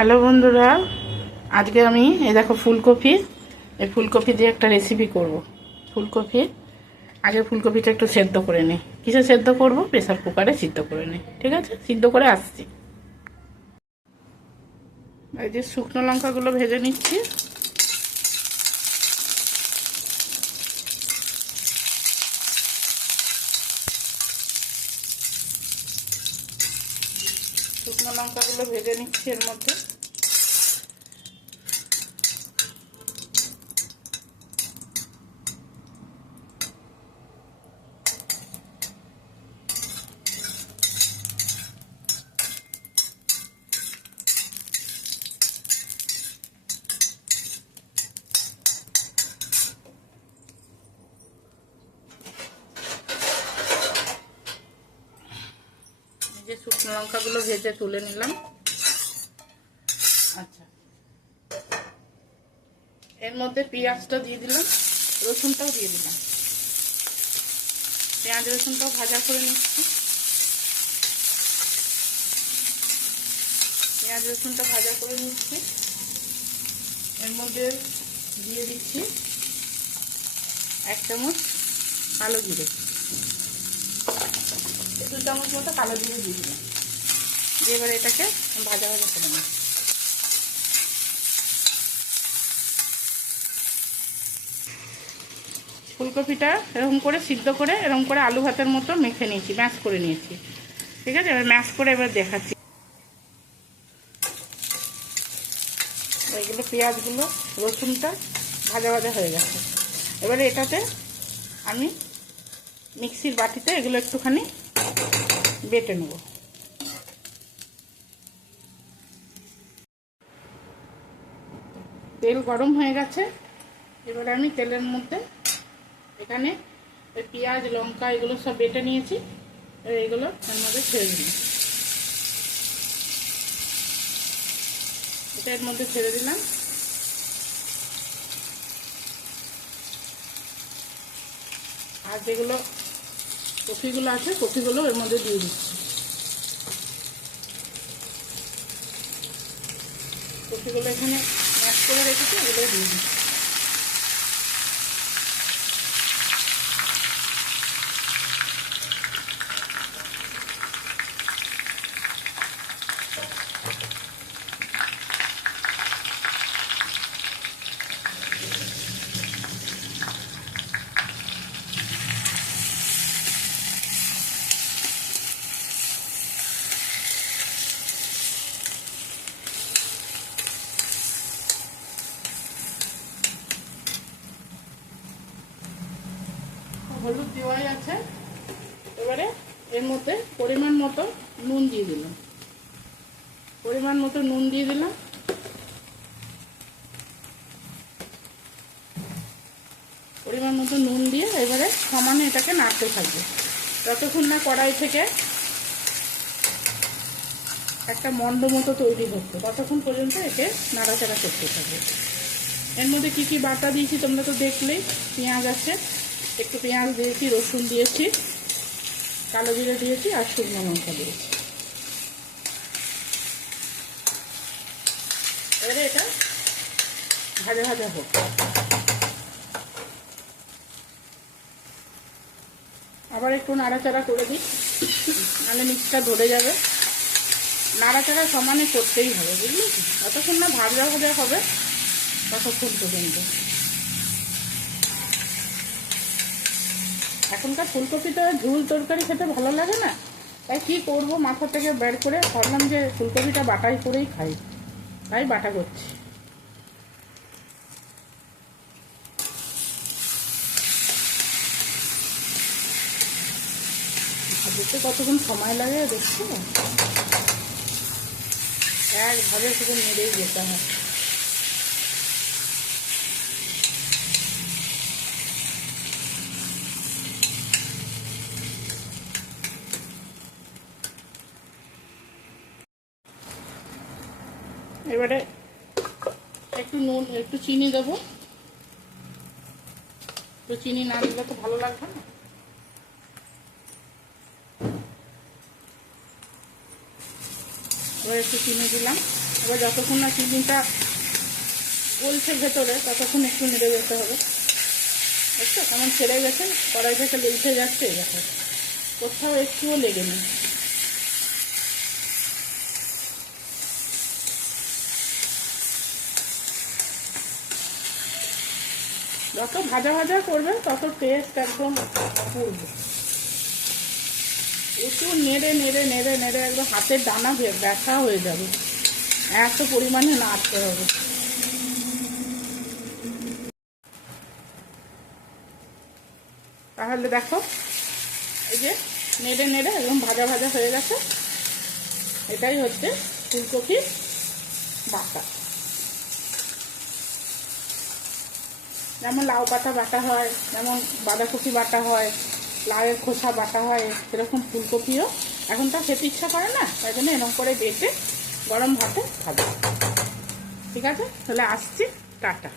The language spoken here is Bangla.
হ্যালো বন্ধুরা, আজকে আমি এই দেখো ফুলকপি, এই ফুলকপি দিয়ে একটা রেসিপি করব। ফুলকপি আগে ফুলকপিটা একটু সেদ্ধ করে নিই। কিসে সেদ্ধ করব? প্রেসার কুকারে সিদ্ধ করে নিই। ঠিক আছে, সিদ্ধ করে আসছি। এই যে শুকনো লঙ্কাগুলো ভেজে নিচ্ছি। শুকনো লঙ্কাগুলো ভেজে নিচ্ছি এর মধ্যে। যে শুকনো লঙ্কাগুলো ভেজে তুলে নিলাম। আচ্ছা, এর মধ্যে পেঁয়াজটা দিয়ে দিলাম, রসুনটাও দিয়ে দিলাম। পেঁয়াজ রসুনটাও ভাজা করে নিচ্ছি। পেঁয়াজ রসুনটা ভাজা করে নিচ্ছি। এর মধ্যে দিয়ে দিচ্ছি 1 চামচ কালো জিরে, 2 চামচ মতো কালো জিরে দিয়ে দিলাম। দিয়ে এবার এটাকে ভাজা ভাজা করে নিই। ফুলকপিটা এরকম করে সিদ্ধ করে এরকম করে আলু ভাতের মতো মেখে নিয়েছি, ম্যাশ করে নিয়েছি। ঠিক আছে, এবার ম্যাশ করে এবার দেখাচ্ছি। এইগুলো পেঁয়াজগুলো রসুনটা ভাজা ভাজা হয়ে গেছে। এবারে এটাতে আমি মিক্সির বাটিতে এগুলো একটুখানি বেটে নেব। তেল গরম হয়ে গেছে। এবারে আমি তেলের মধ্যে এখানে পেঁয়াজ লঙ্কা এগুলো সব বেটে নিয়েছি, এগুলো এর মধ্যে ছেড়ে দিলাম। এটা এর মধ্যে ছেড়ে দিলাম। আর যেগুলো কপিগুলো আছে কপিগুলো এর মধ্যে দিয়ে দিচ্ছি। কপিগুলো এখানে ম্যাশ করে রেখেছি, এগুলো দিয়ে দিচ্ছি। হলুদ দেওয়াই আছে। এবারে এর মধ্যে পরিমাণ মতো নুন দিয়ে দিলাম। পরিমাণ মতো নুন দিয়ে দিলাম। পরিমাণ মতো নুন দিয়ে এবারে সমানে এটাকে নাড়তে থাকবে যতক্ষণ না কড়াই থেকে একটা মন্ড মতো তৈরি হচ্ছে, ততক্ষণ পর্যন্ত একে নাড়াচাড়া করতে থাকবে। এর মধ্যে কি কি বাটা দিয়েছি তোমরা তো দেখলেই। পেঁয়াজ আছে, একটু পেঁয়াজ দিয়েছি, রসুন দিয়েছি, কালো জিরে দিয়েছি আর শুকনো লঙ্কা দিয়েছি। এবারে এটা ভাজা ভাজা হোক। আবার একটু নাড়াচাড়া করে দিই, নাহলে নিচটা ধরে যাবে। নাড়াচাড়া সমানে করতেই হবে, বুঝলি? যতক্ষণ না ভাজা ভাজা হবে ততক্ষণ পর্যন্ত। এখনকার ফুলকপিটা ঝোল তরকারি খেতে ভালো লাগে না, তাই কি করব, মাথা থেকে বের করে ভাবলাম যে ফুলকপিটা বাটাই করেই খাই, তাই বাটা করছি। ভাজতে কতক্ষণ সময় লাগে দেখছো, একভাবে শুধু নেড়েই যেতে হয়। এবারে একটু নুন একটু চিনি দেবো, তো চিনি না দিলে তো ভালো লাগবে না। এবার একটু চিনি দিলাম। এবার যতক্ষণ না চিনিটা গলছে ভেতরে ততক্ষণ একটু নেড়ে যেতে হবে। বুঝছো কেমন ছেড়ে গেছে, কড়াই থেকে উঠে যাচ্ছে, দেখো কোথাও একটুও লেগে নেই। যত ভাজা ভাজা করবে তত টেস্ট একদম অপূর্ব। একটু নেড়ে নেড়ে নেড়ে নেড়ে একদম হাতের ডানা ব্যথা হয়ে যাবে, এত পরিমাণে নাড়তে হবে। তাহলে দেখো এই যে নেড়ে নেড়ে একদম ভাজা ভাজা হয়ে গেছে। এটাই হচ্ছে ফুলকপির বাটা। যেমন লাউ পাতা বাটা হয়, যেমন বাঁধাকপি বাটা হয়, লাউয়ের খোসা বাটা হয়, সেরকম ফুলকপিও এখন তো খেতে ইচ্ছা করে না, তাই জন্য এরকম করে বেটে গরম ভাতে খাবো। ঠিক আছে, তাহলে আসছি, টাটা।